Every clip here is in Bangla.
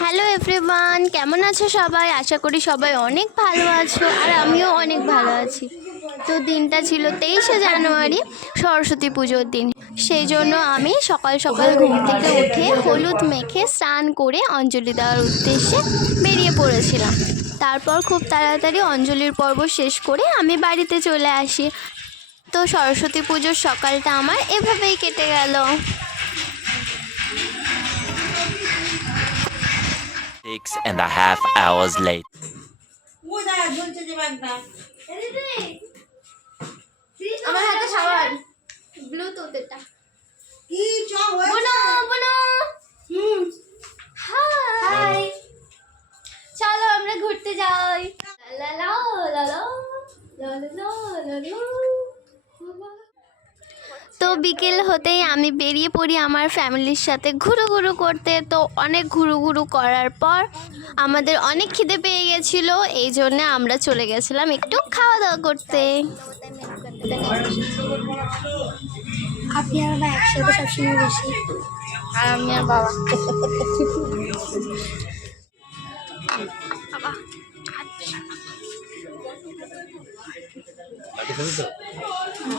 হ্যালো এভরিওয়ান কেমন আছো সবাই? আশা করি সবাই অনেক ভালো আছো আর আমিও অনেক ভালো আছি। তো দিনটা ছিল তেইশে জানুয়ারি, সরস্বতী পুজোর দিন। সেই জন্য আমি সকাল সকাল ঘুম থেকে উঠে হলুদ মেখে স্নান করে অঞ্জলি দেওয়ার উদ্দেশ্যে বেরিয়ে পড়েছিলাম। তারপর খুব তাড়াতাড়ি অঞ্জলির পর্ব শেষ করে আমি বাড়িতে চলে আসি। তো সরস্বতী পুজোর সকালটা আমার এভাবেই কেটে গেল। Six and a half hours later. বিকেল হতেই আমি বেরিয়ে পড়ি আমার ফ্যামিলির সাথে ঘুরু ঘুরু করতে। তো অনেক ঘুরু ঘুরু করার পর আমাদের অনেক খিদে পেয়ে গেছিল এই জন্য আমরা চলে গেছিলাম একটু খাওয়া দাওয়া করতে। আপনি আর বাবা একসাথে সবসময় বেশি আর আমি আর বাবা।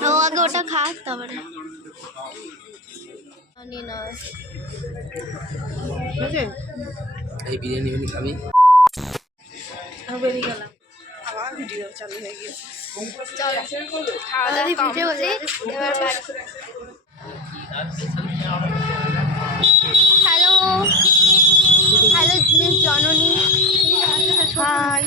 ও আগে ওটা খা তারপরে। এই বিরিয়ানি বিরিয়ানি খাবি। বেরিয়ে গেলাম। আবার ভিডিও চালু হয়ে গিয়েছে। খাওয়া দাওয়া ভিডিও বলে এবার হ্যালো। হ্যালো মিস জননী। Hi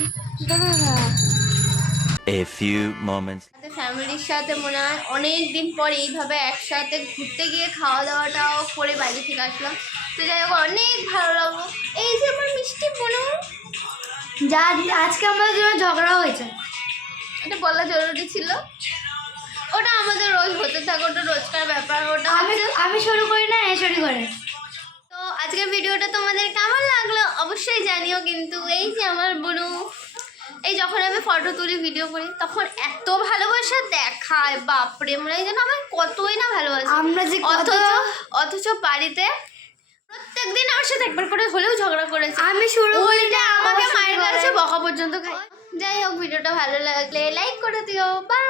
A few moments. ফ্যামিলির সাথে মনে হয় অনেক দিন পর এইভাবে একসাথে ঘুরতে গিয়ে খাওয়া দাওয়াটাও করে বাড়ি থেকে আসলাম। তো যাই হোক অনেক ভালো লাগল। এই যে আমার মিষ্টি বোনো যা আজকে আমাদের জন্য ঝগড়া হয়েছে। এটা বলা জরুরি ছিল। ওটা আমাদের রোজ হতে থাকে ওটা রোজকার ব্যাপার ওটা আমি আমি শুরু করি না এ শুরু করে। তো আজকের ভিডিওটা তোমাদের কেমন লাগল? অবশ্যই জানিও কিন্তু। এই যে আমার বোনু এই যখন আমি ফটো তুলি ভিডিও করি তখন এত ভালোবাসা দেখায় বাপরে মনে হয় যেন আমার কতই না ভালোবাসে। আমরা যে কত অথচ অথচ বাড়িতে প্রত্যেকদিন আমার সাথে একবার করে হলেও ঝগড়া করেছে। আমি শুরু না আমাকে মায়ের কাছে বকা পর্যন্ত খাই যাই হোক ভিডিওটা ভালো লাগলে লাইক করে দিও বাই